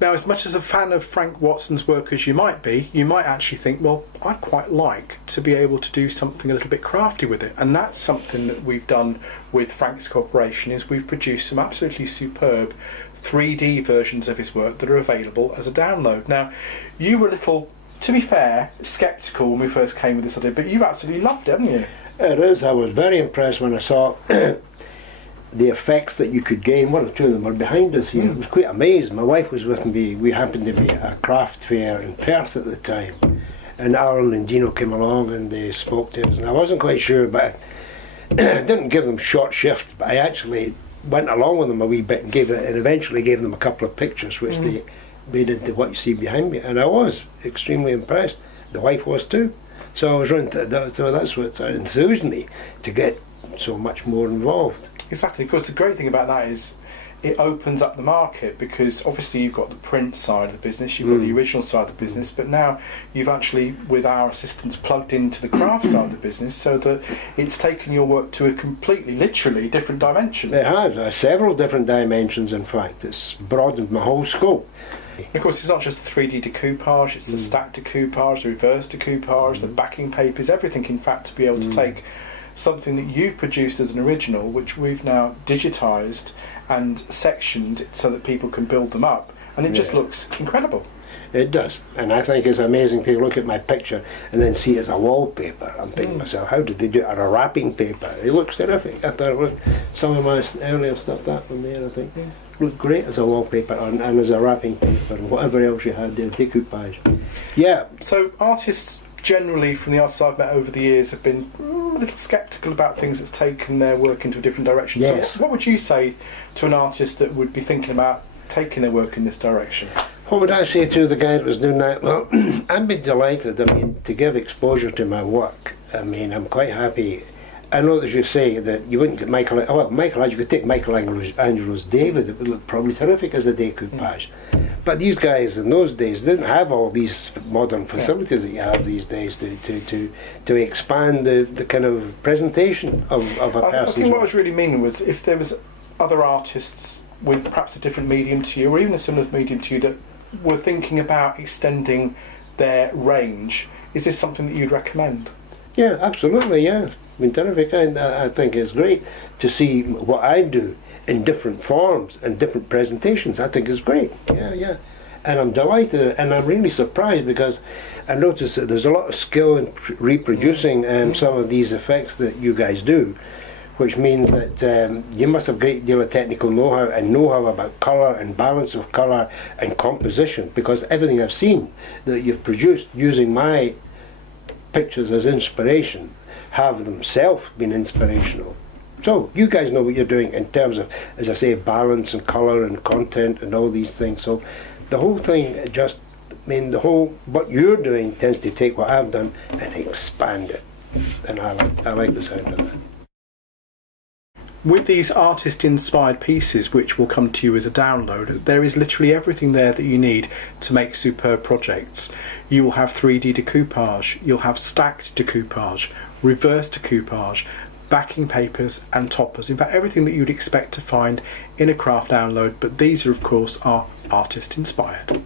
Now, as much as a fan of Frank Watson's work as you might be, you might actually think, well, I'd quite like to be able to do something a little bit crafty with it. And that's something that we've done with Frank's Corporation, is we've produced some absolutely superb 3D versions of his work that are available as a download. Now, you were a little, to be fair, sceptical when we first came with this idea, but you absolutely loved it, haven't you? It is. I was very impressed when I saw the effects that you could gain. One or two of them are behind us here. I was quite amazed. My wife was with me. We happened to be at a craft fair in Perth at the time, and Alan and Dino came along and they spoke to us, and I wasn't quite sure, but I didn't give them short shift, but I actually went along with them a wee bit and eventually gave them a couple of pictures which they made into what you see behind me, and I was extremely impressed. The wife was too. So I was running so that's what enthused me to get so much more involved. Exactly, because the great thing about that is it opens up the market, because obviously you've got the print side of the business, you've got the original side of the business, but now you've actually, with our assistance, plugged into the craft side of the business, so that it's taken your work to a completely, literally different dimension. It has, several different dimensions in fact. It's broadened my whole scope. Of course, it's not just the 3D decoupage, it's the stack decoupage, the reverse decoupage, the backing papers, everything in fact, to be able to take something that you've produced as an original, which we've now digitised and sectioned so that people can build them up, and it just looks incredible. It does, and I think it's amazing to look at my picture and then see it as a wallpaper. I'm thinking to myself, how did they do it on a wrapping paper? It looks terrific. I thought some of my earlier stuff, that one there, I think, looked great as a wallpaper and as a wrapping paper and whatever else you had there, decoupage. Yeah. So artists generally, from the artists I've met over the years, have been a little sceptical about things that's taken their work into a different direction. Yes. So what would you say to an artist that would be thinking about taking their work in this direction? What would I say to the guy that was doing that? Well, I'd be delighted, to give exposure to my work. I'm quite happy. I know, as you say, that you wouldn't get you could take Michelangelo's David, it would look probably terrific as a decoupage. But these guys in those days didn't have all these modern facilities that you have these days to expand the kind of presentation of a person's I think what I work. was really meaning was, if there was other artists with perhaps a different medium to you, or even a similar medium to you, that were thinking about extending their range, is this something that you'd recommend? Yeah, absolutely, yeah. Terrific. I think it's great to see what I do in different forms and different presentations. I think it's great. Yeah. And I'm delighted, and I'm really surprised, because I noticed that there's a lot of skill in reproducing some of these effects that you guys do, which means that you must have a great deal of technical know-how about colour and balance of colour and composition, because everything I've seen that you've produced using my pictures as inspiration have themselves been inspirational. So you guys know what you're doing in terms of, as I say, balance and colour and content and all these things. So the whole thing what you're doing tends to take what I've done and expand it. And I like the sound of that. With these artist-inspired pieces, which will come to you as a download, there is literally everything there that you need to make superb projects. You will have 3D decoupage, you'll have stacked decoupage, reverse decoupage, backing papers and toppers. In fact, everything that you'd expect to find in a craft download, but these are, of course, are artist-inspired.